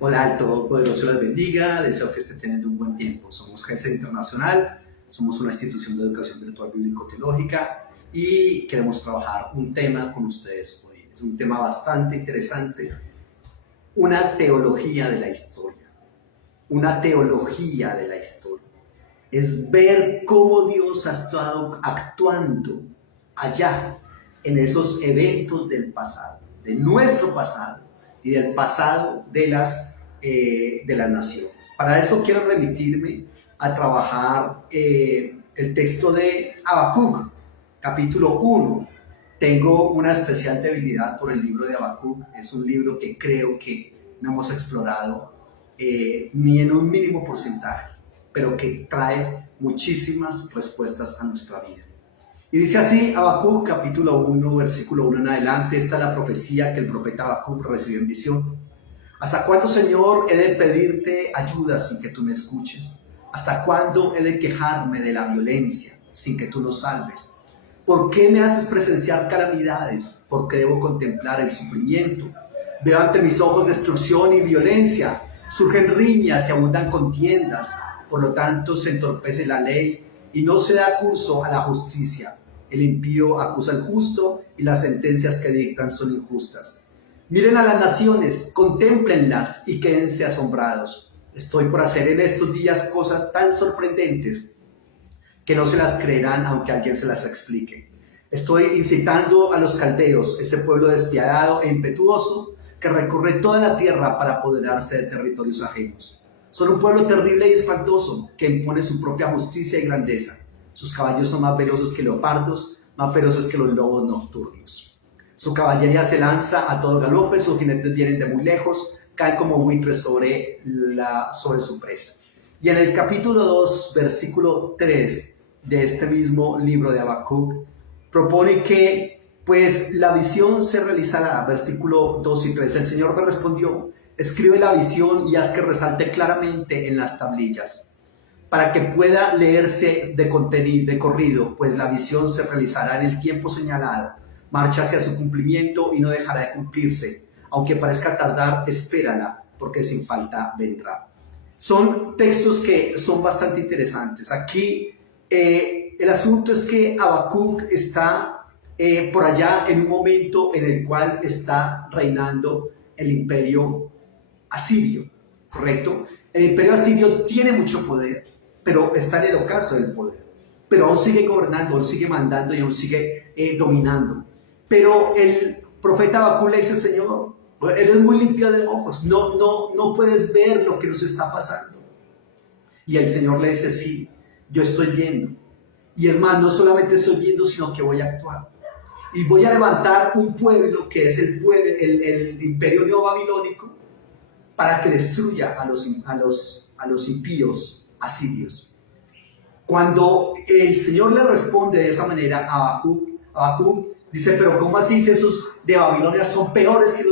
Hola, el Todopoderoso les bendiga, deseo que estén teniendo un buen tiempo. Somos GESED Internacional, somos una institución de educación virtual bíblico-teológica y queremos trabajar un tema con ustedes hoy. Es un tema bastante interesante, una teología de la historia. Una teología de la historia. Es ver cómo Dios ha estado actuando allá en esos eventos del pasado, de nuestro pasado y del pasado de las naciones. Para eso quiero remitirme a trabajar el texto de Habacuc, capítulo 1. Tengo una especial debilidad por el libro de Habacuc. Es un libro que creo que no hemos explorado ni en un mínimo porcentaje, pero que trae muchísimas respuestas a nuestra vida. Y dice así Habacuc capítulo 1, versículo 1 en adelante. Esta es la profecía que el profeta Habacuc recibió en visión. ¿Hasta cuándo, Señor, he de pedirte ayuda sin que tú me escuches? ¿Hasta cuándo he de quejarme de la violencia sin que tú nos salves? ¿Por qué me haces presenciar calamidades? ¿Por qué debo contemplar el sufrimiento? Veo ante mis ojos destrucción y violencia. Surgen riñas y abundan contiendas. Por lo tanto, se entorpece la ley y no se da curso a la justicia. El impío acusa al justo y las sentencias que dictan son injustas. Miren a las naciones, contémplenlas y quédense asombrados. Estoy por hacer en estos días cosas tan sorprendentes que no se las creerán aunque alguien se las explique. Estoy incitando a los caldeos, ese pueblo despiadado e impetuoso que recorre toda la tierra para apoderarse de territorios ajenos. Son un pueblo terrible y espantoso que impone su propia justicia y grandeza. Sus caballos son más veloces que leopardos, más feroces que los lobos nocturnos. Su caballería se lanza a todo galope, sus jinetes vienen de muy lejos, caen como buitres sobre su presa. Y en el capítulo 2, versículo 3 de este mismo libro de Habacuc, propone que pues la visión se realizará, versículo 2 y 3. El Señor me respondió: escribe la visión y haz que resalte claramente en las tablillas, para que pueda leerse de corrido, pues la visión se realizará en el tiempo señalado, marcha hacia su cumplimiento y no dejará de cumplirse. Aunque parezca tardar, espérala, porque sin falta vendrá. Son textos que son bastante interesantes. Aquí el asunto es que Habacuc está por allá en un momento en el cual está reinando el imperio asirio, ¿correcto? El imperio asirio tiene mucho poder, pero está en el ocaso del poder. Pero aún sigue gobernando, aún sigue mandando y aún sigue dominando. Pero el profeta Habacuc le dice: Señor, eres muy limpio de ojos, no puedes ver lo que nos está pasando. Y el Señor le dice: sí, yo estoy viendo. Y es más, no solamente estoy viendo, sino que voy a actuar. Y voy a levantar un pueblo que es el imperio neobabilónico, para que destruya a los impíos asirios. Cuando el Señor le responde de esa manera a Habacuc dice: pero ¿cómo así si esos de Babilonia son peores que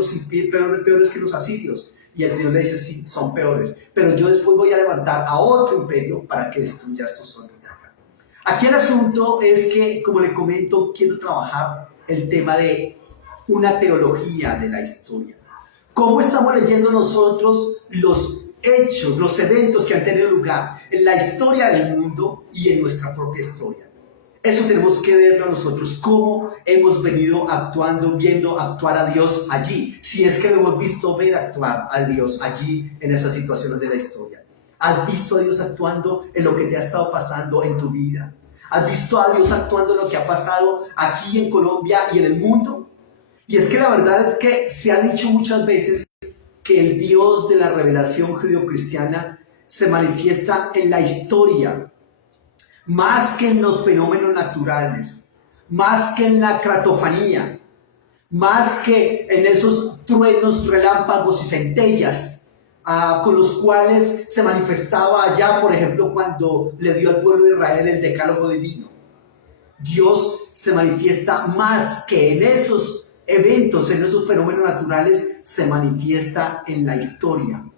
los asirios? Y el Señor le dice: sí, son peores, pero yo después voy a levantar a otro imperio para que destruya a estos otros de acá. Aquí el asunto es que, como le comento, quiero trabajar el tema de una teología de la historia. ¿Cómo estamos leyendo nosotros los hechos, los eventos que han tenido lugar en la historia del mundo y en nuestra propia historia? Eso tenemos que verlo nosotros, cómo hemos venido actuando, viendo actuar a Dios allí, si es que lo hemos visto ver actuar a Dios allí en esas situaciones de la historia. ¿Has visto a Dios actuando en lo que te ha estado pasando en tu vida? ¿Has visto a Dios actuando en lo que ha pasado aquí en Colombia y en el mundo? Y es que la verdad es que se ha dicho muchas veces que el Dios de la revelación judeocristiana se manifiesta en la historia, más que en los fenómenos naturales, más que en la cratofanía, más que en esos truenos, relámpagos y centellas con los cuales se manifestaba allá, por ejemplo, cuando le dio al pueblo de Israel el decálogo divino. Dios se manifiesta más que en esos eventos, en esos fenómenos naturales, se manifiesta en la historia.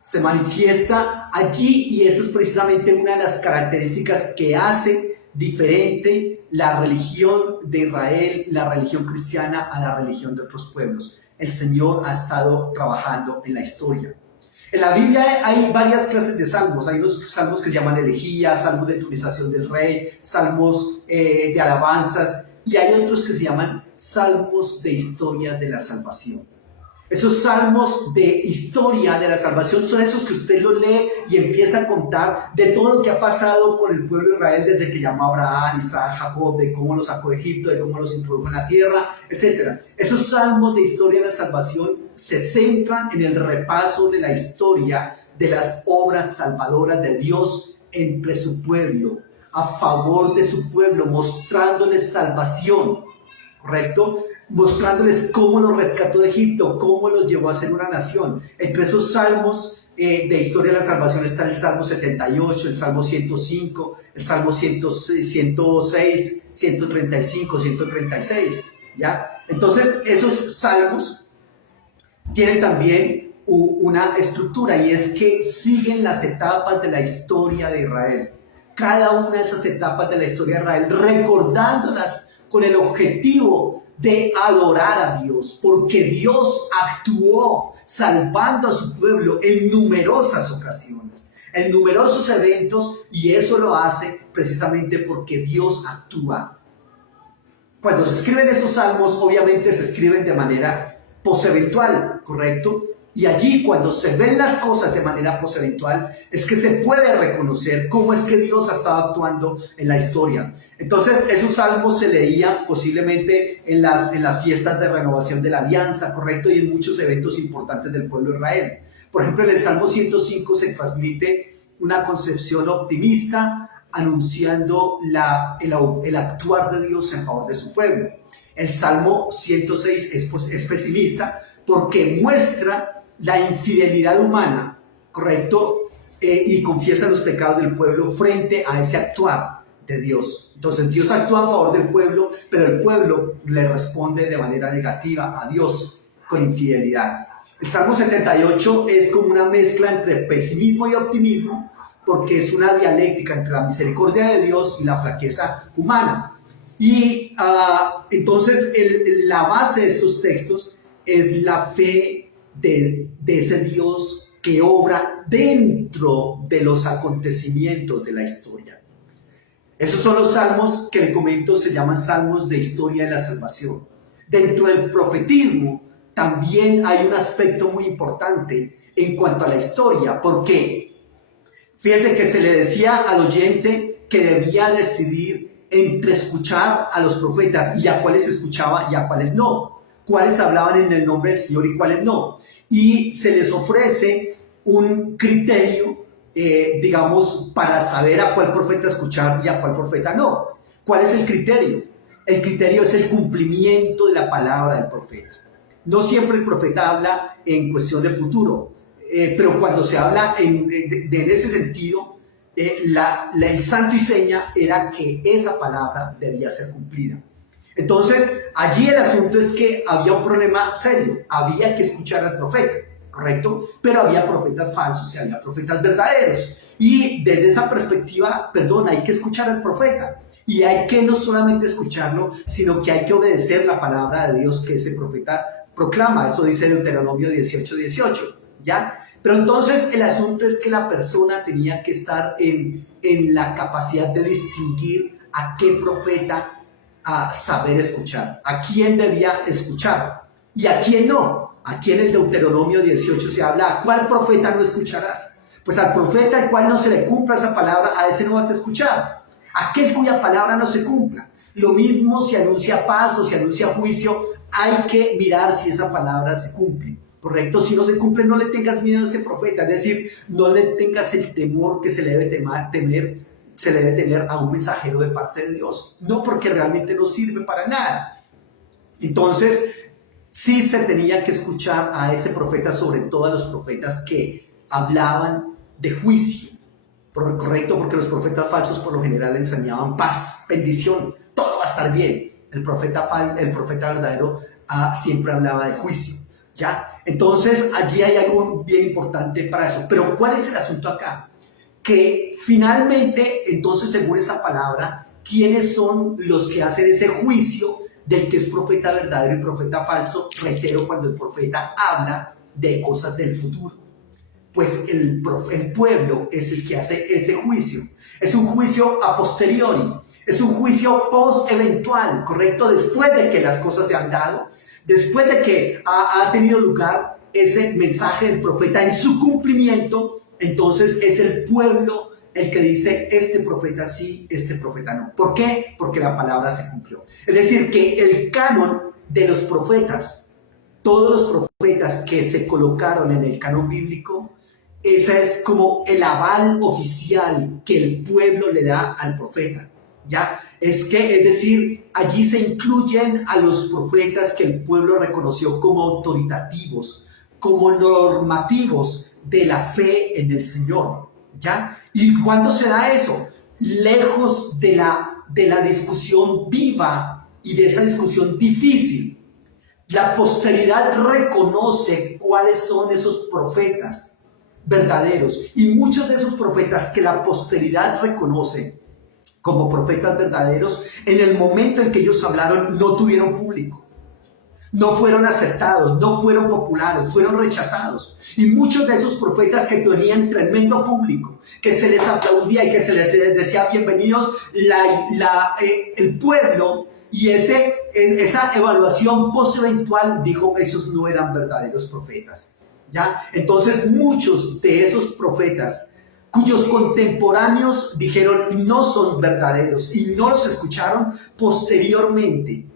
Se manifiesta allí, y eso es precisamente una de las características que hace diferente la religión de Israel, la religión cristiana, a la religión de otros pueblos. El Señor ha estado trabajando en la historia. En la Biblia hay varias clases de salmos. Hay unos salmos que se llaman elegías, salmos de entronización del rey, salmos de alabanzas, y hay otros que se llaman salmos de historia de la salvación. Esos salmos de historia de la salvación son esos que usted los lee y empieza a contar de todo lo que ha pasado con el pueblo de Israel desde que llamó a Abraham, Isaac, Jacob, de cómo los sacó de Egipto, de cómo los introdujo en la tierra, etc. Esos salmos de historia de la salvación se centran en el repaso de la historia de las obras salvadoras de Dios entre su pueblo, a favor de su pueblo, mostrándoles salvación, ¿correcto? Mostrándoles cómo los rescató de Egipto, cómo los llevó a ser una nación. Entre esos salmos de historia de la salvación están el Salmo 78, el Salmo 105, el Salmo 106, 135, 136, ¿ya? Entonces, esos salmos tienen también una estructura, y es que siguen las etapas de la historia de Israel. Cada una de esas etapas de la historia de Israel, recordándolas con el objetivo de adorar a Dios, porque Dios actuó salvando a su pueblo en numerosas ocasiones, en numerosos eventos, y eso lo hace precisamente porque Dios actúa. Cuando se escriben esos salmos, obviamente se escriben de manera poseventual, ¿correcto? Y allí, cuando se ven las cosas de manera poseventual, es que se puede reconocer cómo es que Dios ha estado actuando en la historia. Entonces, esos salmos se leían posiblemente en las fiestas de renovación de la alianza, ¿correcto? Y en muchos eventos importantes del pueblo de Israel. Por ejemplo, en el Salmo 105 se transmite una concepción optimista, anunciando el actuar de Dios en favor de su pueblo. El Salmo 106 es pesimista porque muestra la infidelidad humana, ¿correcto? Y confiesa los pecados del pueblo frente a ese actuar de Dios. Entonces Dios actúa a favor del pueblo, pero el pueblo le responde de manera negativa a Dios con infidelidad. El Salmo 78 es como una mezcla entre pesimismo y optimismo, porque es una dialéctica entre la misericordia de Dios y la flaqueza humana. Y entonces la base de estos textos es la fe de ese Dios que obra dentro de los acontecimientos de la historia. Esos son los salmos que le comento, se llaman salmos de historia de la salvación. Dentro del profetismo también hay un aspecto muy importante en cuanto a la historia, porque fíjese que se le decía al oyente que debía decidir entre escuchar a los profetas y a cuáles escuchaba y a cuáles no, cuáles hablaban en el nombre del Señor y cuáles no. Y se les ofrece un criterio, digamos, para saber a cuál profeta escuchar y a cuál profeta no. ¿Cuál es el criterio? El criterio es el cumplimiento de la palabra del profeta. No siempre el profeta habla en cuestión de futuro, pero cuando se habla en ese sentido, el santo y seña era que esa palabra debía ser cumplida. Entonces, allí el asunto es que había un problema serio. Había que escuchar al profeta, ¿correcto? Pero había profetas falsos y había profetas verdaderos. Y desde esa perspectiva, hay que escuchar al profeta. Y hay que no solamente escucharlo, sino que hay que obedecer la palabra de Dios que ese profeta proclama. Eso dice Deuteronomio 18:18, ¿ya? Pero entonces el asunto es que la persona tenía que estar en la capacidad de distinguir a qué profeta a saber escuchar, a quién debía escuchar y a quién no. Aquí en el Deuteronomio 18 se habla, ¿a cuál profeta no escucharás? Pues al profeta al cual no se le cumpla esa palabra, a ese no vas a escuchar. Aquel cuya palabra no se cumpla. Lo mismo si anuncia paz o si anuncia juicio, hay que mirar si esa palabra se cumple, ¿correcto? Si no se cumple, no le tengas miedo a ese profeta, es decir, no le tengas el temor que se le debe tener a un mensajero de parte de Dios, no porque realmente no sirve para nada. Entonces, sí se tenía que escuchar a ese profeta, sobre todo a los profetas que hablaban de juicio, correcto, porque los profetas falsos por lo general enseñaban paz, bendición, todo va a estar bien. El profeta verdadero siempre hablaba de juicio, ¿ya? Entonces, allí hay algo bien importante para eso. Pero ¿cuál es el asunto acá? Que finalmente, entonces, según esa palabra, ¿quiénes son los que hacen ese juicio del que es profeta verdadero y profeta falso? Reitero, cuando el profeta habla de cosas del futuro. pues el pueblo es el que hace ese juicio. Es un juicio a posteriori, es un juicio post-eventual, ¿correcto? Después de que las cosas se han dado, después de que ha tenido lugar ese mensaje del profeta en su cumplimiento, entonces es el pueblo el que dice, este profeta sí, este profeta no. ¿Por qué? Porque la palabra se cumplió. Es decir, que el canon de los profetas, todos los profetas que se colocaron en el canon bíblico, ese es como el aval oficial que el pueblo le da al profeta, ¿ya? Es decir, allí se incluyen a los profetas que el pueblo reconoció como autoritativos, como normativos de la fe en el Señor, ¿ya? ¿Y cuándo se da eso? Lejos de la discusión viva y de esa discusión difícil. La posteridad reconoce cuáles son esos profetas verdaderos, y muchos de esos profetas que la posteridad reconoce como profetas verdaderos, en el momento en que ellos hablaron no tuvieron público, no fueron aceptados, no fueron populares, fueron rechazados. Y muchos de esos profetas que tenían tremendo público, que se les aplaudía y que se les decía bienvenidos, el pueblo y esa evaluación post-eventual dijo esos no eran verdaderos profetas, ¿ya? Entonces muchos de esos profetas cuyos contemporáneos dijeron no son verdaderos y no los escucharon, posteriormente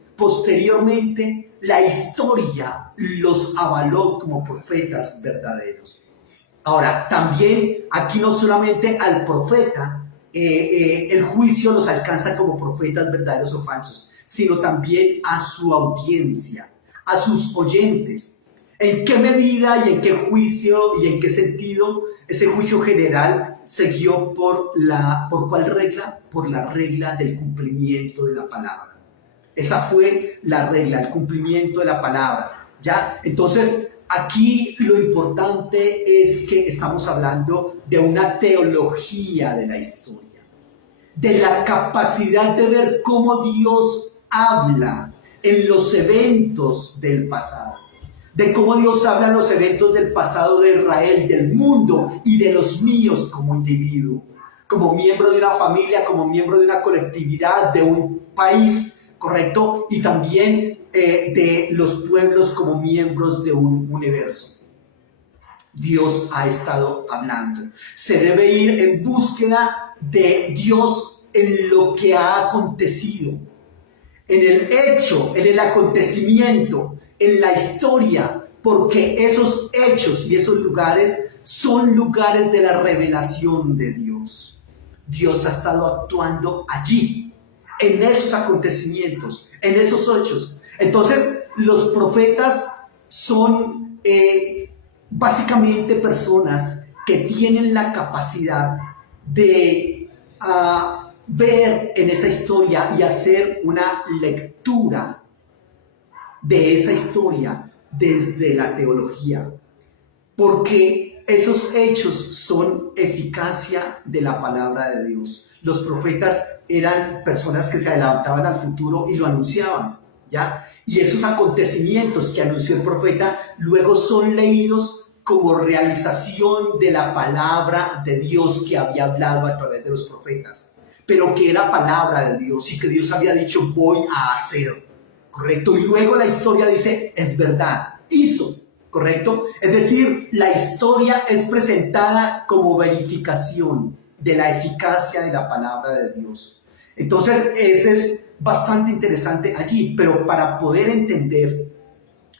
la historia los avaló como profetas verdaderos. Ahora, también aquí no solamente al profeta el juicio los alcanza como profetas verdaderos o falsos, sino también a su audiencia, a sus oyentes. ¿En qué medida y en qué juicio y en qué sentido ese juicio general se guió por cuál regla? Por la regla del cumplimiento de la palabra. Esa fue la regla, el cumplimiento de la palabra, ¿ya? Entonces, aquí lo importante es que estamos hablando de una teología de la historia, de la capacidad de ver cómo Dios habla en los eventos del pasado, de cómo Dios habla en los eventos del pasado de Israel, del mundo y de los míos como individuo, como miembro de una familia, como miembro de una colectividad, de un país, ¿correcto? Y también de los pueblos como miembros de un universo. Dios ha estado hablando. Se debe ir en búsqueda de Dios en lo que ha acontecido, en el hecho, en el acontecimiento, en la historia, porque esos hechos y esos lugares son lugares de la revelación de Dios. Dios ha estado actuando allí, en esos acontecimientos, en esos hechos. Entonces, los profetas son básicamente personas que tienen la capacidad de ver en esa historia y hacer una lectura de esa historia desde la teología, porque esos hechos son eficacia de la palabra de Dios. Los profetas eran personas que se adelantaban al futuro y lo anunciaban, ¿ya? Y esos acontecimientos que anunció el profeta luego son leídos como realización de la palabra de Dios que había hablado a través de los profetas, pero que era palabra de Dios y que Dios había dicho voy a hacer, ¿correcto? Y luego la historia dice es verdad, hizo, ¿correcto? Es decir, la historia es presentada como verificación de la eficacia de la palabra de Dios. Entonces, ese es bastante interesante allí, pero para poder entender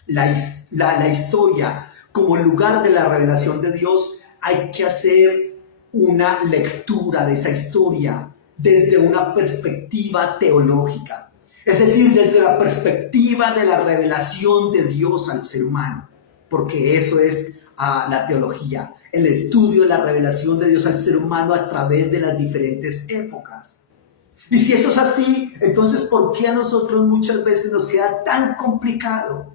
la historia como lugar de la revelación de Dios, hay que hacer una lectura de esa historia desde una perspectiva teológica, es decir, desde la perspectiva de la revelación de Dios al ser humano, porque eso es la teología, el estudio de la revelación de Dios al ser humano a través de las diferentes épocas. Y si eso es así, entonces ¿por qué a nosotros muchas veces nos queda tan complicado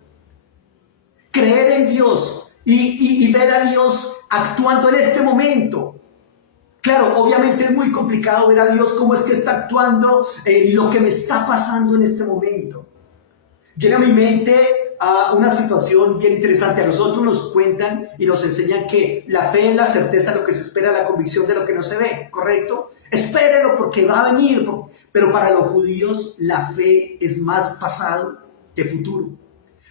creer en Dios y ver a Dios actuando en este momento? Claro, obviamente es muy complicado ver a Dios cómo es que está actuando en lo que me está pasando en este momento. Llega a mi mente una situación bien interesante. A nosotros nos cuentan y nos enseñan que la fe es la certeza de lo que se espera, la convicción de lo que no se ve, ¿correcto? Espérenlo porque va a venir. Pero para los judíos la fe es más pasado que futuro.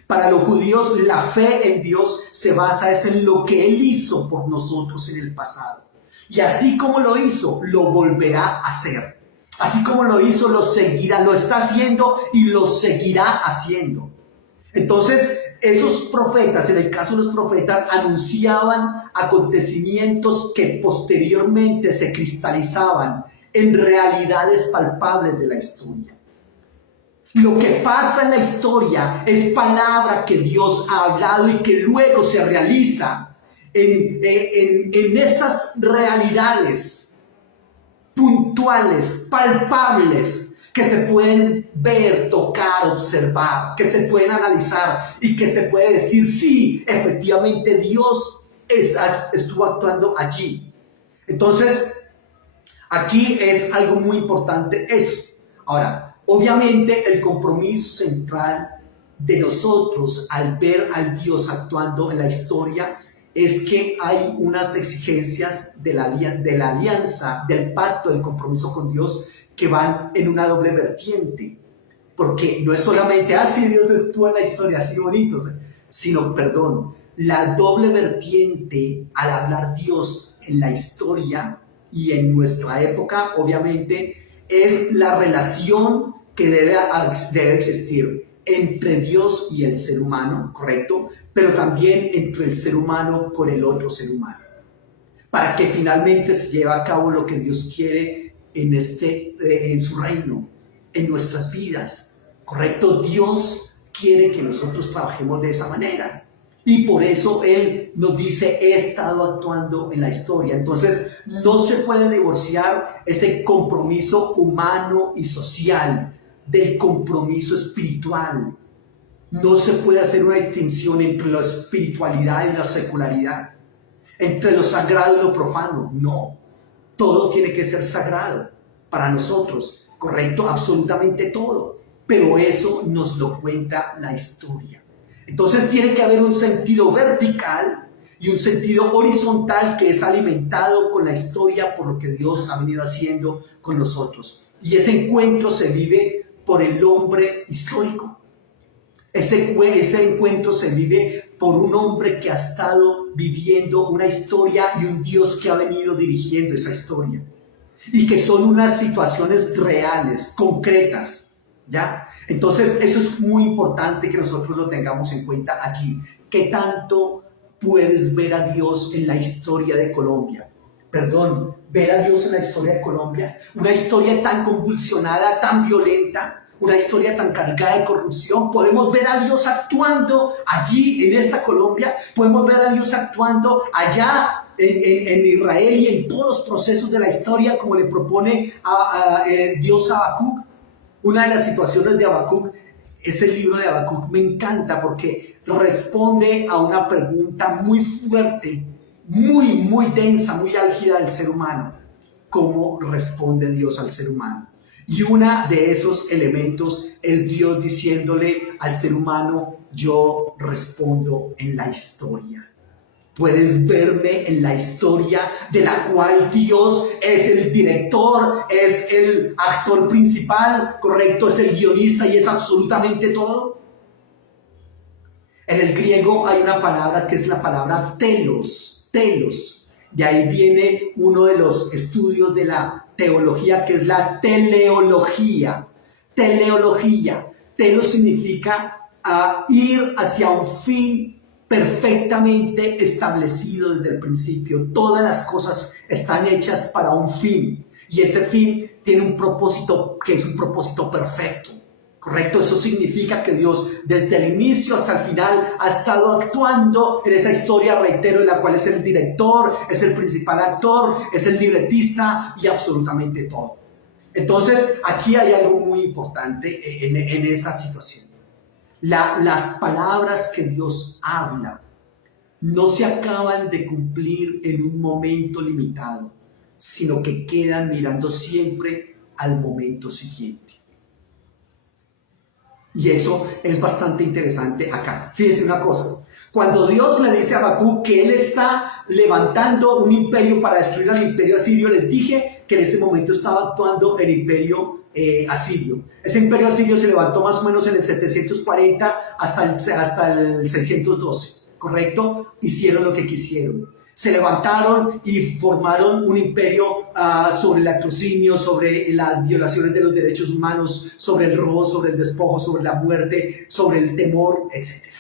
Para los judíos la fe en Dios se basa en lo que Él hizo por nosotros en el pasado. Y así como lo hizo, lo volverá a hacer. Así como lo hizo, lo seguirá, lo está haciendo y lo seguirá haciendo. Entonces, esos profetas, en el caso de los profetas, anunciaban acontecimientos que posteriormente se cristalizaban en realidades palpables de la historia. Lo que pasa en la historia es palabra que Dios ha hablado y que luego se realiza en esas realidades puntuales, palpables, que se pueden ver, tocar, observar, que se pueden analizar y que se puede decir, sí, efectivamente Dios estuvo actuando allí. Entonces, aquí es algo muy importante eso. Ahora, obviamente el compromiso central de nosotros al ver al Dios actuando en la historia es que hay unas exigencias de la alianza, del pacto, del compromiso con Dios, que van en una doble vertiente, porque no es solamente, sí, Dios estuvo en la historia, así bonito, sino, la doble vertiente al hablar Dios en la historia y en nuestra época, obviamente, es la relación que debe existir entre Dios y el ser humano, ¿correcto? Pero también entre el ser humano con el otro ser humano, para que finalmente se lleve a cabo lo que Dios quiere en su reino, en nuestras vidas, ¿correcto? Dios quiere que nosotros trabajemos de esa manera y por eso Él nos dice, he estado actuando en la historia. Entonces no se puede divorciar ese compromiso humano y social del compromiso espiritual. No se puede hacer una distinción entre la espiritualidad y la secularidad, entre lo sagrado y lo profano. No, todo tiene que ser sagrado para nosotros, ¿correcto? Absolutamente todo. Pero eso nos lo cuenta la historia. Entonces tiene que haber un sentido vertical y un sentido horizontal que es alimentado con la historia por lo que Dios ha venido haciendo con nosotros. Y ese encuentro se vive por el hombre histórico. Ese encuentro se vive por un hombre que ha estado viviendo una historia y un Dios que ha venido dirigiendo esa historia. Y que son unas situaciones reales, concretas, ¿ya? Entonces, eso es muy importante que nosotros lo tengamos en cuenta allí. ¿Qué tanto puedes ver a Dios en la historia de Colombia? Ver a Dios en la historia de Colombia. Una historia tan convulsionada, tan violenta, una historia tan cargada de corrupción. Podemos ver a Dios actuando allí en esta Colombia. Podemos ver a Dios actuando allá en Israel y en todos los procesos de la historia, como le propone Dios a Habacuc. Una de las situaciones de Habacuc es el libro de Habacuc. Me encanta porque responde a una pregunta muy fuerte, muy densa, muy álgida del ser humano. ¿Cómo responde Dios al ser humano? Y uno de esos elementos es Dios diciéndole al ser humano, yo respondo en la historia. Puedes verme en la historia de la cual Dios es el director, es el actor principal, correcto, es el guionista y es absolutamente todo. En el griego hay una palabra que es la palabra telos. De ahí viene uno de los estudios de la teología, que es la teleología. Telos significa ir hacia un fin perfectamente establecido desde el principio. Todas las cosas están hechas para un fin y ese fin tiene un propósito que es un propósito perfecto, ¿correcto? Eso significa que Dios desde el inicio hasta el final ha estado actuando en esa historia, reitero, en la cual es el director, es el principal actor, es el libretista y absolutamente todo. Entonces aquí hay algo muy importante en esa situación. Las palabras que Dios habla no se acaban de cumplir en un momento limitado, sino que quedan mirando siempre al momento siguiente. Y eso es bastante interesante acá. Fíjense una cosa. Cuando Dios le dice a Habacuc que él está levantando un imperio para destruir al imperio asirio, les dije que en ese momento estaba actuando el imperio asirio. Ese imperio asirio se levantó más o menos en el 740 hasta el 612, ¿correcto? Hicieron lo que quisieron. Se levantaron y formaron un imperio sobre el latrocinio, sobre las violaciones de los derechos humanos, sobre el robo, sobre el despojo, sobre la muerte, sobre el temor, etc.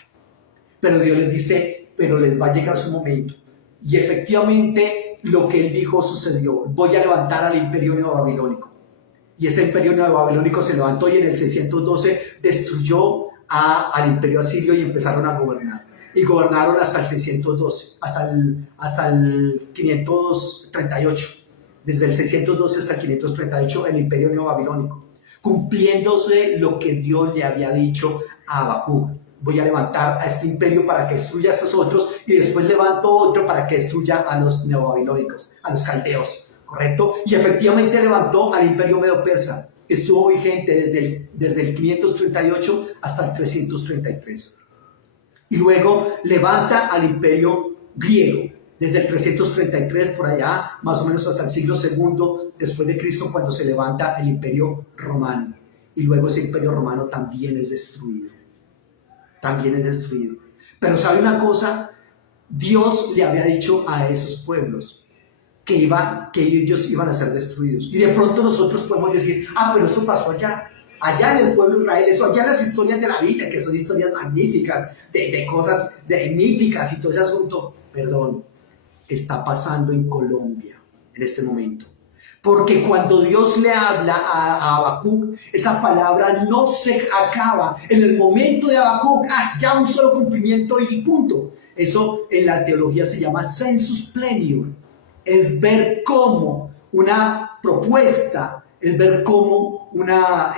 Pero Dios les dice, pero les va a llegar su momento. Y efectivamente lo que él dijo sucedió. Voy a levantar al imperio neobabilónico. Y ese imperio neobabilónico se levantó y en el 612 destruyó al imperio asirio y empezaron a gobernar. Y gobernaron hasta el 612, hasta el 538. Desde el 612 hasta el 538 el imperio neobabilónico. Cumpliéndose lo que Dios le había dicho a Habacuc. Voy a levantar a este imperio para que destruya a estos otros y después levanto otro para que destruya a los neobabilónicos, a los caldeos, ¿correcto? Y efectivamente levantó al imperio medo-persa, que estuvo vigente desde el 538 hasta el 333. Y luego levanta al imperio griego, desde el 333 por allá, más o menos hasta el siglo II después de Cristo, cuando se levanta el imperio romano. Y luego ese imperio romano también es destruido. Pero ¿sabe una cosa? Dios le había dicho a esos pueblos que ellos iban a ser destruidos. Y de pronto nosotros podemos decir, pero eso pasó allá en el pueblo de Israel, eso allá en las historias de la Biblia, que son historias magníficas, de cosas míticas y todo ese asunto. Perdón, está pasando en Colombia en este momento. Porque cuando Dios le habla a Habacuc, esa palabra no se acaba. En el momento de Habacuc, ya un solo cumplimiento y punto. Eso en la teología se llama sensus plenior. Es ver cómo una propuesta, es ver cómo una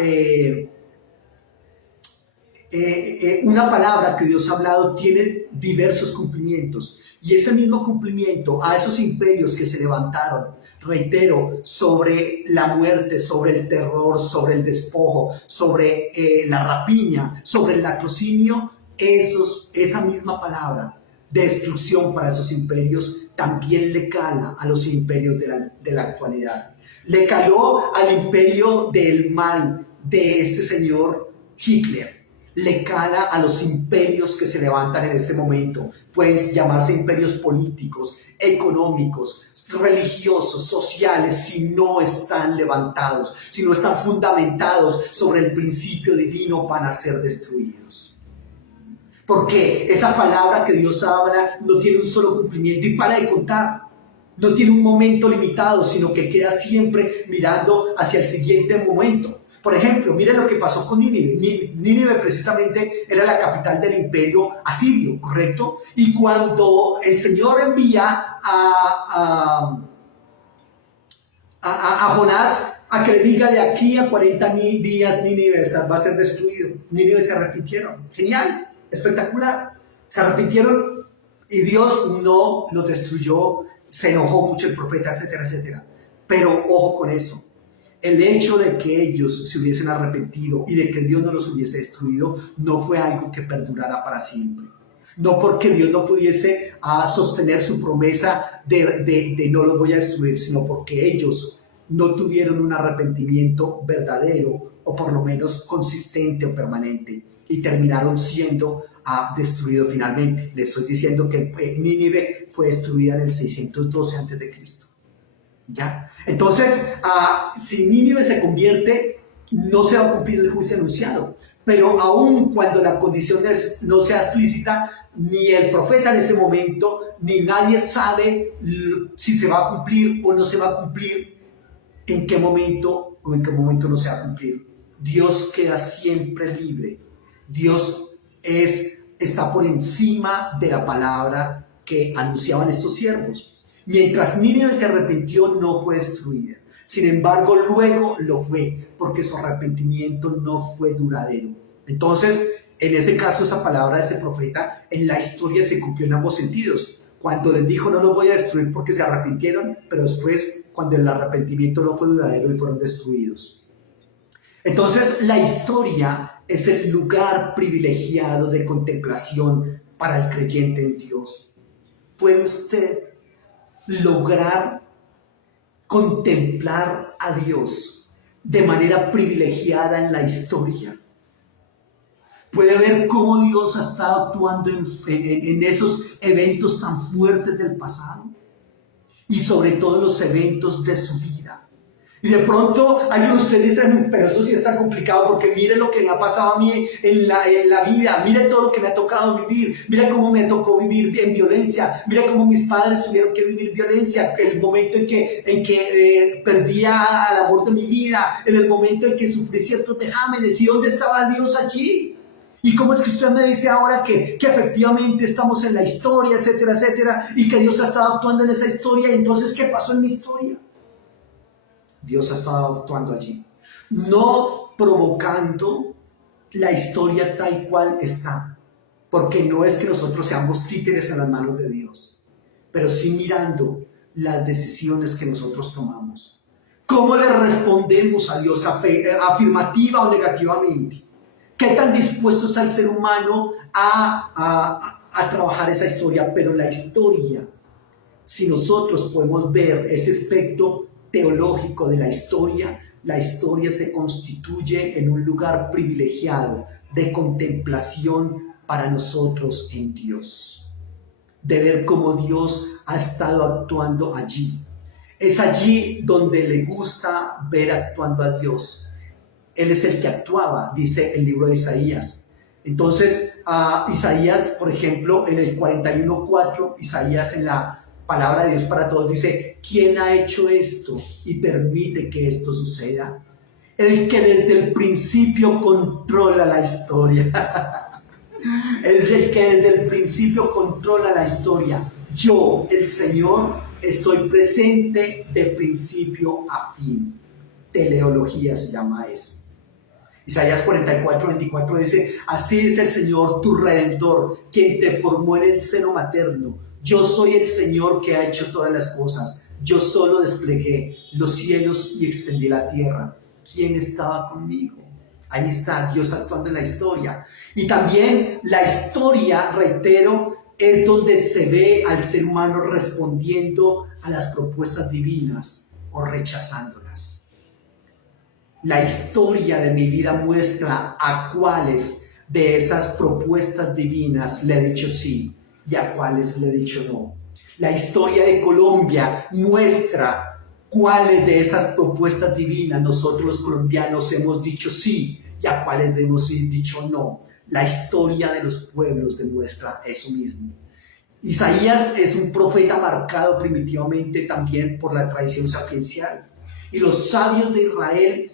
palabra que Dios ha hablado tiene diversos cumplimientos. Y ese mismo cumplimiento a esos imperios que se levantaron, reitero, sobre la muerte, sobre el terror, sobre el despojo, sobre la rapiña, sobre el latrocinio, esa misma palabra de destrucción para esos imperios también le cala a los imperios de la actualidad. Le caló al imperio del mal de este señor Hitler. Le cala a los imperios que se levantan en este momento. Pueden llamarse imperios políticos, económicos, religiosos, sociales, si no están levantados, si no están fundamentados sobre el principio divino, van a ser destruidos. Porque esa palabra que Dios habla no tiene un solo cumplimiento y para de contar. No tiene un momento limitado, sino que queda siempre mirando hacia el siguiente momento. Por ejemplo, miren lo que pasó con Nínive. Nínive precisamente era la capital del imperio asirio, ¿correcto? Y cuando el Señor envía a Jonás a que le diga de aquí a 40 días Nínive va a ser destruido. Nínive se arrepintieron. Genial, espectacular. Se arrepintieron y Dios no los destruyó. Se enojó mucho el profeta, etcétera, etcétera. Pero ojo con eso. El hecho de que ellos se hubiesen arrepentido y de que Dios no los hubiese destruido no fue algo que perdurara para siempre. No porque Dios no pudiese sostener su promesa de no los voy a destruir, sino porque ellos no tuvieron un arrepentimiento verdadero o por lo menos consistente o permanente y terminaron siendo destruidos finalmente. Les estoy diciendo que Nínive fue destruida en el 612 a.C. ¿Ya? Entonces, si Nínive se convierte, no se va a cumplir el juicio anunciado. Pero aun cuando la condición no sea explícita, ni el profeta en ese momento, ni nadie sabe si se va a cumplir o no se va a cumplir, en qué momento o en qué momento no se va a cumplir. Dios queda siempre libre. Dios está por encima de la palabra que anunciaban estos siervos. Mientras Nínive se arrepintió, no fue destruida. Sin embargo, luego lo fue, porque su arrepentimiento no fue duradero. Entonces, en ese caso, esa palabra de ese profeta, en la historia se cumplió en ambos sentidos. Cuando les dijo, no los voy a destruir porque se arrepintieron, pero después, cuando el arrepentimiento no fue duradero y fueron destruidos. Entonces, la historia es el lugar privilegiado de contemplación para el creyente en Dios. ¿Puede usted lograr contemplar a Dios de manera privilegiada en la historia? Puede ver cómo Dios ha estado actuando en esos eventos tan fuertes del pasado y sobre todo los eventos de su vida. Y de pronto alguien de ustedes dice, pero eso sí está complicado porque mire lo que me ha pasado a mí en la vida, mire todo lo que me ha tocado vivir, mire cómo me tocó vivir en violencia, mire cómo mis padres tuvieron que vivir violencia, el momento en que perdía al amor de mi vida, en el momento en que sufrí ciertos vejámenes. ¿Y dónde estaba Dios allí? ¿Y cómo es que usted me dice ahora que efectivamente estamos en la historia, etcétera, etcétera, y que Dios ha estado actuando en esa historia? ¿Y entonces qué pasó en mi historia? Dios ha estado actuando allí, no provocando la historia tal cual está, porque no es que nosotros seamos títeres en las manos de Dios, pero sí mirando las decisiones que nosotros tomamos. ¿Cómo le respondemos a Dios, afirmativa o negativamente? ¿Qué tan dispuesto está el ser humano a trabajar esa historia? Pero la historia, si nosotros podemos ver ese aspecto teológico de la historia se constituye en un lugar privilegiado de contemplación para nosotros en Dios, de ver cómo Dios ha estado actuando allí. Es allí donde le gusta ver actuando a Dios. Él es el que actuaba, dice el libro de Isaías. Entonces, Isaías, por ejemplo, en el 41:4, Isaías en la Palabra de Dios para Todos dice, ¿quién ha hecho esto y permite que esto suceda? El que desde el principio controla la historia. Es el que desde el principio controla la historia. Yo, el Señor, estoy presente de principio a fin. Teleología se llama eso. Isaías 44:24 dice, así dice el Señor, tu Redentor, quien te formó en el seno materno. Yo soy el Señor que ha hecho todas las cosas. Yo solo desplegué los cielos y extendí la tierra. ¿Quién estaba conmigo? Ahí está Dios actuando en la historia. Y también la historia, reitero, es donde se ve al ser humano respondiendo a las propuestas divinas o rechazándolas. La historia de mi vida muestra a cuáles de esas propuestas divinas le he dicho sí y a cuáles le he dicho no. La historia de Colombia muestra cuáles de esas propuestas divinas nosotros los colombianos hemos dicho sí y a cuáles hemos dicho no. La historia de los pueblos demuestra eso mismo. Isaías es un profeta marcado primitivamente también por la tradición sapiencial. Y los sabios de Israel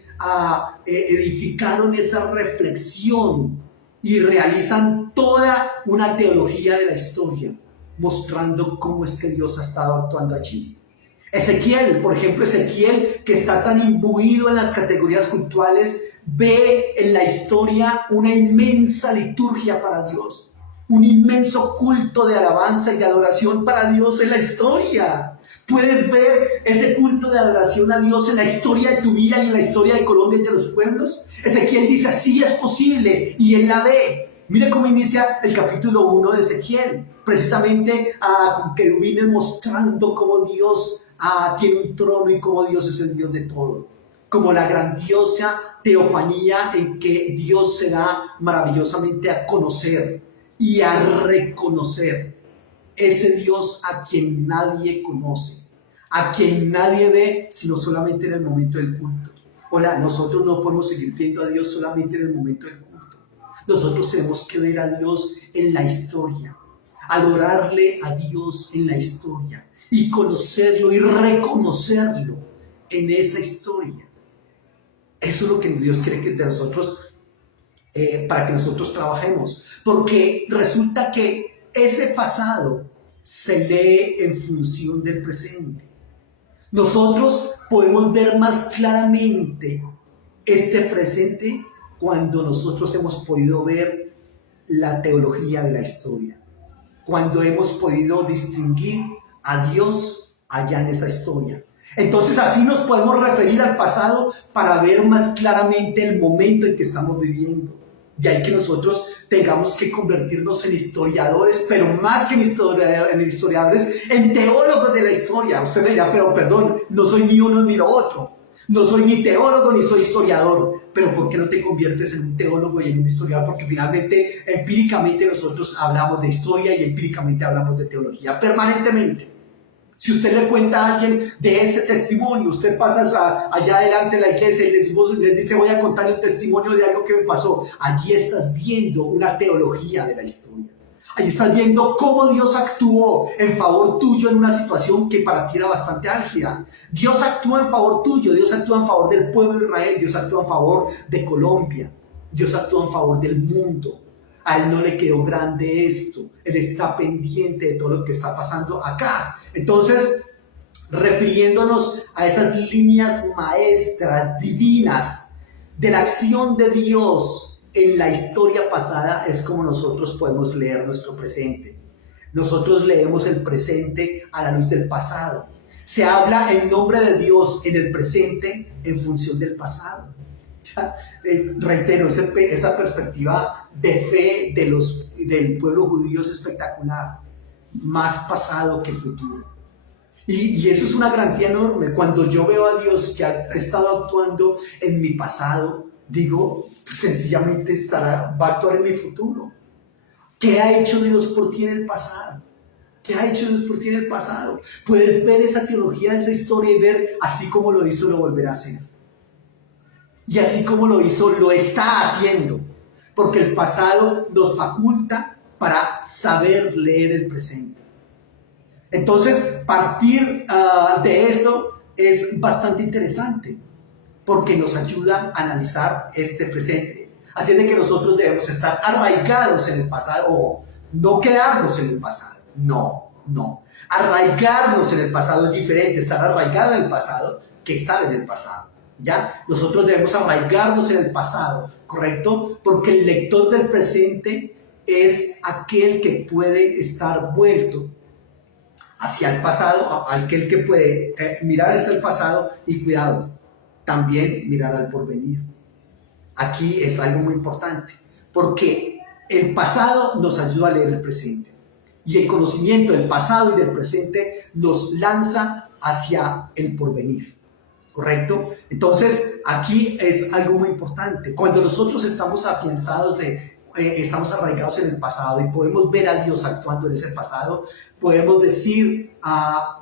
edificaron esa reflexión y realizan toda una teología de la historia, mostrando cómo es que Dios ha estado actuando allí. Ezequiel, por ejemplo, Ezequiel, que está tan imbuido en las categorías cultuales, ve en la historia una inmensa liturgia para Dios, un inmenso culto de alabanza y de adoración para Dios en la historia. Puedes ver ese culto de adoración a Dios en la historia de tu vida y en la historia de Colombia y de los pueblos. Ezequiel dice, así es posible, y él la ve. Mire cómo inicia el capítulo 1 de Ezequiel, precisamente con querubines mostrando cómo Dios tiene un trono y cómo Dios es el Dios de todo. Como la grandiosa teofanía en que Dios se da maravillosamente a conocer y a reconocer. Ese Dios a quien nadie conoce, a quien nadie ve, sino solamente en el momento del culto. Hola, nosotros no podemos seguir viendo a Dios solamente en el momento del culto. Nosotros tenemos que ver a Dios en la historia, adorarle a Dios en la historia y conocerlo y reconocerlo en esa historia. Eso es lo que Dios quiere que de nosotros, para que nosotros trabajemos, porque resulta que ese pasado se lee en función del presente. Nosotros podemos ver más claramente este presente cuando nosotros hemos podido ver la teología de la historia, cuando hemos podido distinguir a Dios allá en esa historia. Entonces así nos podemos referir al pasado para ver más claramente el momento en que estamos viviendo. De ahí que nosotros tengamos que convertirnos en historiadores, pero más que en historiadores, en teólogos de la historia. Usted me dirá, pero perdón, no soy ni uno ni lo otro. No soy ni teólogo ni soy historiador. Pero ¿por qué no te conviertes en un teólogo y en un historiador? Porque finalmente, empíricamente nosotros hablamos de historia y empíricamente hablamos de teología permanentemente. Si usted le cuenta a alguien de ese testimonio, usted pasa allá adelante de la iglesia y les dice, voy a contarle un testimonio de algo que me pasó. Allí estás viendo una teología de la historia. Allí estás viendo cómo Dios actuó en favor tuyo en una situación que para ti era bastante álgida. Dios actúa en favor tuyo, Dios actúa en favor del pueblo de Israel, Dios actúa en favor de Colombia, Dios actúa en favor del mundo. A Él no le quedó grande esto. Él está pendiente de todo lo que está pasando acá. Entonces, refiriéndonos a esas líneas maestras, divinas, de la acción de Dios en la historia pasada, es como nosotros podemos leer nuestro presente. Nosotros leemos el presente a la luz del pasado. Se habla en nombre de Dios en el presente en función del pasado. Reitero, esa perspectiva de fe del pueblo judío es espectacular, más pasado que futuro. Y eso es una garantía enorme. Cuando yo veo a Dios que ha estado actuando en mi pasado, digo, sencillamente va a actuar en mi futuro. ¿Qué ha hecho Dios por ti en el pasado? ¿Qué ha hecho Dios por ti en el pasado? Puedes ver esa teología, esa historia y ver, así como lo hizo, lo volverá a hacer. Y así como lo hizo, lo está haciendo. Porque el pasado nos faculta para saber leer el presente. Entonces, partir de eso es bastante interesante. Porque nos ayuda a analizar este presente. Así es de que nosotros debemos estar arraigados en el pasado. O no quedarnos en el pasado. No. Arraigarnos en el pasado es diferente. Estar arraigado en el pasado que estar en el pasado. ¿Ya? Nosotros debemos arraigarnos en el pasado, ¿correcto? Porque el lector del presente es aquel que puede estar vuelto hacia el pasado, aquel que puede mirar hacia el pasado y, cuidado, también mirar al porvenir. Aquí es algo muy importante, porque el pasado nos ayuda a leer el presente y el conocimiento del pasado y del presente nos lanza hacia el porvenir. ¿Correcto? Entonces, aquí es algo muy importante. Cuando nosotros estamos afianzados estamos arraigados en el pasado y podemos ver a Dios actuando en ese pasado, podemos decir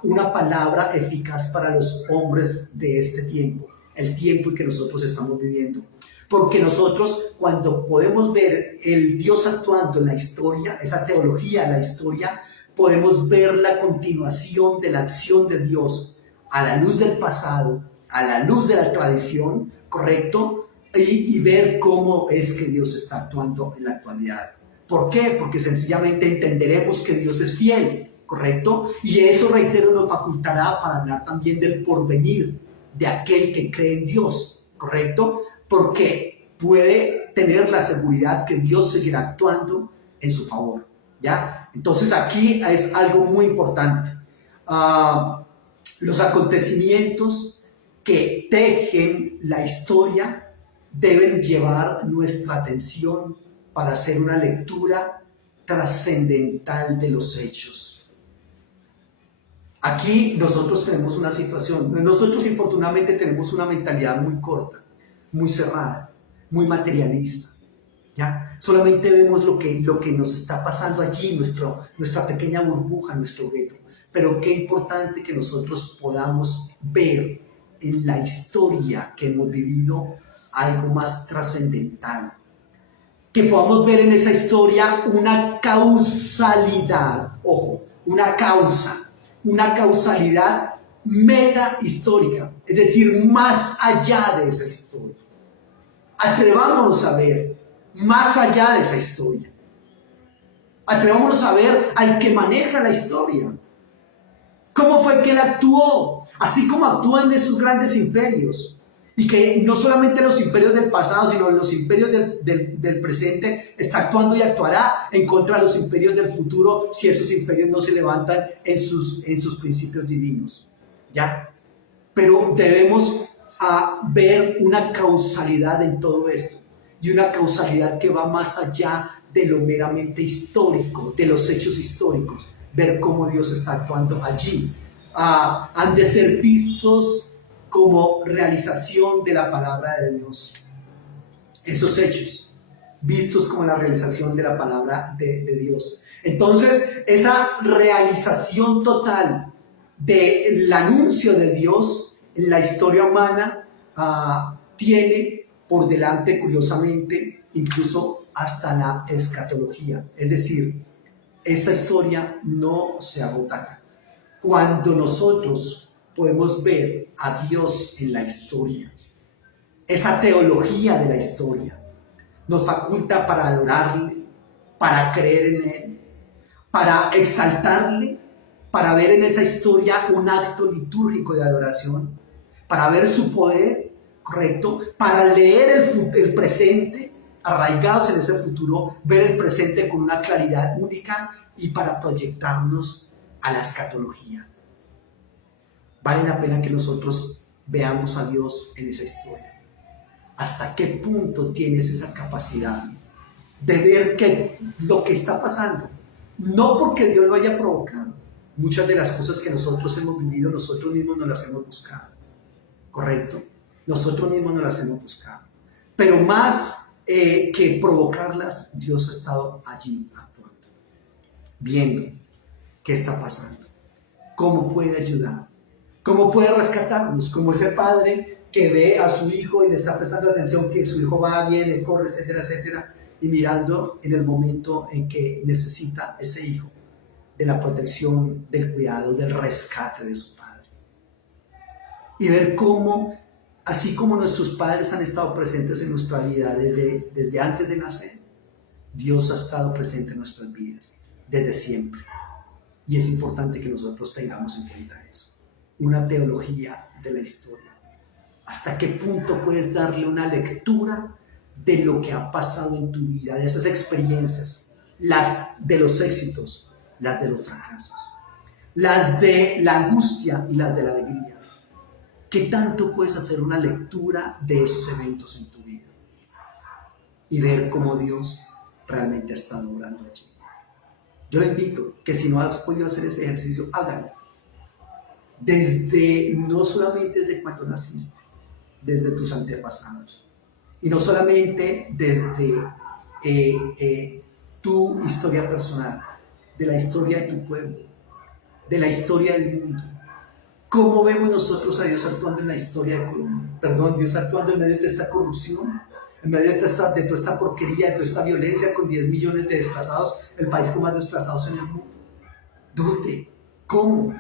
una palabra eficaz para los hombres de este tiempo, el tiempo en que nosotros estamos viviendo. Porque nosotros, cuando podemos ver el Dios actuando en la historia, esa teología en la historia, podemos ver la continuación de la acción de Dios a la luz del pasado, a la luz de la tradición, ¿correcto? Y ver cómo es que Dios está actuando en la actualidad. ¿Por qué? Porque sencillamente entenderemos que Dios es fiel, ¿correcto? Y eso, reitero, nos facultará para hablar también del porvenir de aquel que cree en Dios, ¿correcto? Porque puede tener la seguridad que Dios seguirá actuando en su favor, ¿ya? Entonces aquí es algo muy importante. Los acontecimientos que tejen la historia deben llevar nuestra atención para hacer una lectura trascendental de los hechos. Aquí nosotros tenemos una situación, nosotros infortunadamente tenemos una mentalidad muy corta, muy cerrada, muy materialista. ¿Ya? Solamente vemos lo que nos está pasando allí, nuestra pequeña burbuja, nuestro gueto. Pero qué importante que nosotros podamos ver en la historia que hemos vivido algo más trascendental. Que podamos ver en esa historia una causalidad, ojo, una causalidad metahistórica, es decir, más allá de esa historia. Atrevámonos a ver más allá de esa historia. Atrevámonos a ver al que maneja la historia. ¿Cómo fue que él actuó? Así como actúa en esos grandes imperios. Y que no solamente en los imperios del pasado, sino en los imperios del presente, está actuando y actuará en contra de los imperios del futuro si esos imperios no se levantan en sus principios divinos. ¿Ya? pero debemos ver una causalidad en todo esto, y una causalidad que va más allá de lo meramente histórico, de los hechos históricos, ver cómo Dios está actuando allí. Han de ser vistos como realización de la palabra de Dios. Esos hechos, vistos como la realización de la palabra de Dios. Entonces, esa realización total del anuncio de Dios en la historia humana tiene por delante, curiosamente, incluso hasta la escatología. Es decir, esa historia no se agota. Cuando nosotros podemos ver a Dios en la historia, esa teología de la historia nos faculta para adorarle, para creer en Él, para exaltarle, para ver en esa historia un acto litúrgico de adoración, para ver su poder, ¿correcto? Para leer el presente, arraigados en ese futuro, ver el presente con una claridad única y para proyectarnos a la escatología. Vale la pena que nosotros veamos a Dios en esa historia. ¿Hasta qué punto tienes esa capacidad de ver lo que está pasando? No porque Dios lo haya provocado. Muchas de las cosas que nosotros hemos vivido, nosotros mismos no las hemos buscado. ¿Correcto? Nosotros mismos no las hemos buscado. Pero más que provocarlas, Dios ha estado allí actuando, viendo qué está pasando, cómo puede ayudar, cómo puede rescatarnos, como ese padre que ve a su hijo y le está prestando atención, que su hijo va, viene, corre, etcétera, etcétera, y mirando en el momento en que necesita ese hijo de la protección, del cuidado, del rescate de su padre. Y ver cómo, así como nuestros padres han estado presentes en nuestra vida desde antes de nacer, Dios ha estado presente en nuestras vidas desde siempre. Y es importante que nosotros tengamos en cuenta eso. Una teología de la historia. ¿Hasta qué punto puedes darle una lectura de lo que ha pasado en tu vida, de esas experiencias, las de los éxitos, las de los fracasos, las de la angustia y las de la alegría? ¿Qué tanto puedes hacer una lectura de esos eventos en tu vida y ver cómo Dios realmente ha estado obrando allí? Yo le invito que si no has podido hacer ese ejercicio, hágalo. No solamente desde cuando naciste, desde tus antepasados. Y no solamente desde tu historia personal, de la historia de tu pueblo, de la historia del mundo. ¿Cómo vemos nosotros a Dios actuando en la historia de Colombia? Dios actuando en medio de esta corrupción, en medio de toda esta porquería, de toda esta violencia, con 10 millones de desplazados, el país con más desplazados en el mundo. ¿Dónde? ¿Cómo?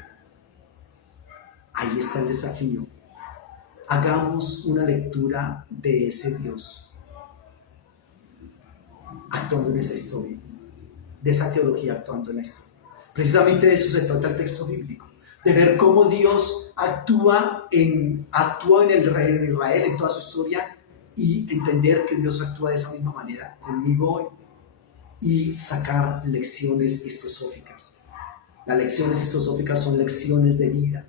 Ahí está el desafío. Hagamos una lectura de ese Dios actuando en esa historia, de esa teología actuando en la historia. Precisamente de eso se trata el texto bíblico, de ver cómo Dios actúa en el reino de Israel, en toda su historia, y entender que Dios actúa de esa misma manera conmigo hoy, y sacar lecciones histosóficas. Las lecciones histosóficas son lecciones de vida,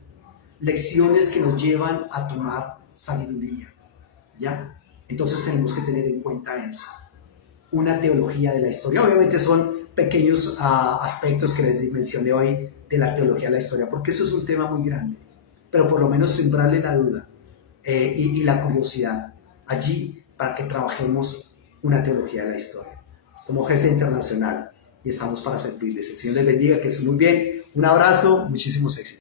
lecciones que nos llevan a tomar sabiduría, ¿ya? Entonces tenemos que tener en cuenta eso, una teología de la historia. Obviamente son pequeños aspectos que les mencioné hoy de la teología de la historia, porque eso es un tema muy grande, pero por lo menos sembrarle la duda y la curiosidad allí para que trabajemos una teología de la historia. Somos GC Internacional y estamos para servirles. El Señor les bendiga, que estén muy bien. Un abrazo, muchísimos éxitos.